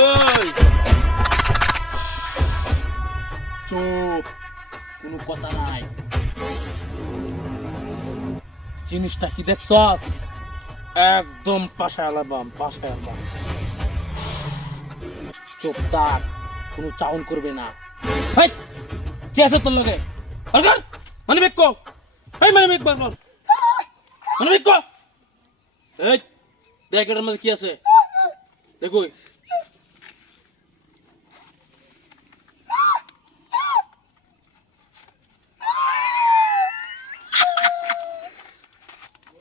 ওই চুপ, কোনো কথা নাই। জিনিসটা কি দেখছস? একদম পাশায় আলাবাম, পাশায় আলাবাম। চুপ থাক, কোনো চাউন করবে না। হেই, কি আছে তোর লগে? বলগর, মানে বেক কো। হেই মানে বেক বল। মানে বেক কো। এই, দেখ এটার মধ্যে কি আছে? দেখো।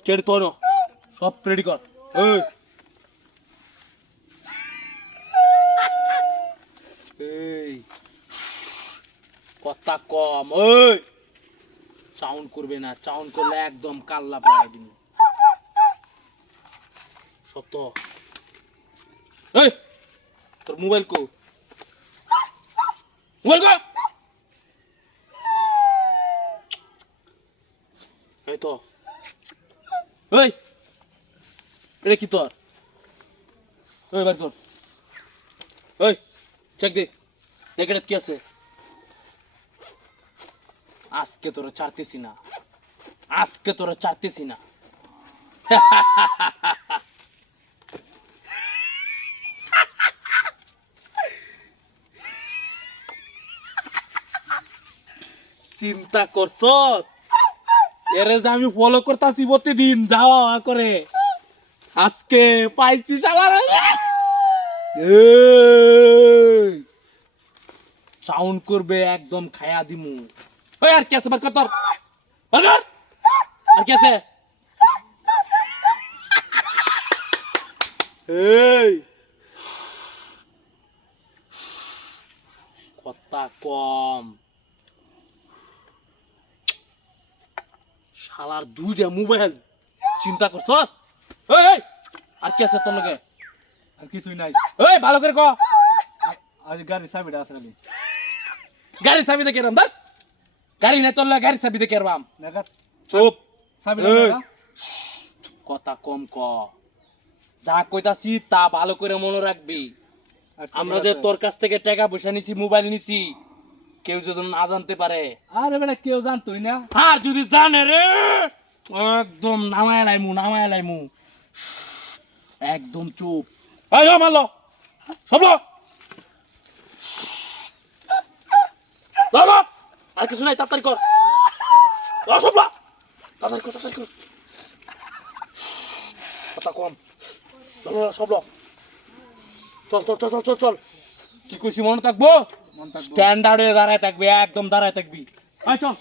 চেড় তো না, সব রেডি কর। এই এই কথা কম, ওই সাউন্ড করবে না, সাউন্ড করলে একদম কাল্লা পাড়ায় দিন। সত্য। এই তোর মোবাইল কো, মোবাইল কো। এই তো, এই এটা কি তোর? ওই বার কর, ওই চেক দে, দেখ এটা কি আছে। আজকে তোরা ছাড়তেছি না, আজকে তোরা ছাড়তেছি না। চিন্তা করছ এরে যে আমি ফলো করতেছি প্রতিদিন যাওয়া করে, আজকে পাইছি শালার। সাউন্ড করবে একদম খায়া দিমু। ওই আর কি আছে বার কর তোর, বার কর। আর কি আছে? এই কথা কম, শালার দুইটা মোবাইল। চিন্তা করছস? এই এই আর কি আছে তোর লগে? আর কিছুই নাই। এই ভালো করে ক। আজ গাড়ির চাবিটা আছে খালি। গাড়ি চাবি দেখে রাম, ধর। গাড়ি নাই তোর লগে, গাড়ি চাবি দেখে রাম। দেখা চুপ, চাবিটা এই। দেখা। কথা কম ক, যা কইতাছি তা ভালো করে মনে রাখবি। আমরা যে তোর কাছ থেকে টাকা পয়সা নিছি, মোবাইল নিছি, কেউ যদি না জানতে পারে। আরে বেটা কেউ জানতোই না। আর যদি জানে রে, একদম নামায় লাইমু, নামায় লাইমু। একদম চুপ। এই লো মারলো, সব লো। লো, লো। আর কিছু নাই, তাড়াতাড়ি কর। লো, সব লো। তাড়াতাড়ি কর, তাড়াতাড়ি কর। কথা কম। লো, লো, সব লো। চল চল চল চল চল চল। কি কইছি মনে থাকবো? মন থাকবো। স্ট্যান্ডার্ডে দাঁড়ায় থাকবি, একদম দাঁড়ায় থাকবি। আয় চল।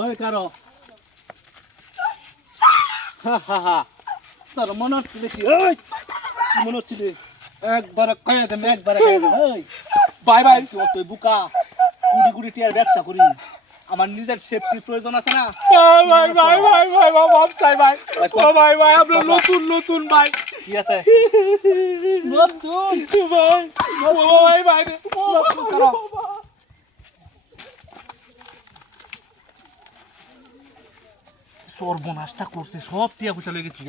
ওই কারো হা হা হা। তোর মনে হচ্ছে দেখি। ওই কি মনে হচ্ছে রে? একবারে খাইয়া দেন, একবারে খাইয়া দেন। ওই বাই বাই। তুই বুকা কুড়ি কুড়ি টিয়ার ব্যবসা করি, আমার নিজের সেফটির প্রয়োজন আছে না। ভাই ভাই ভাই ভাই ভাই বাপ চাই ভাই। ও ভাই ভাই আমরা নতুন নতুন ভাই। কি আছে নতুন ভাই। ও ভাই ভাই রে। নতুন কারো। সর্বনাশটা করছে, সব টিয়া পয়সা লেগে গেছি।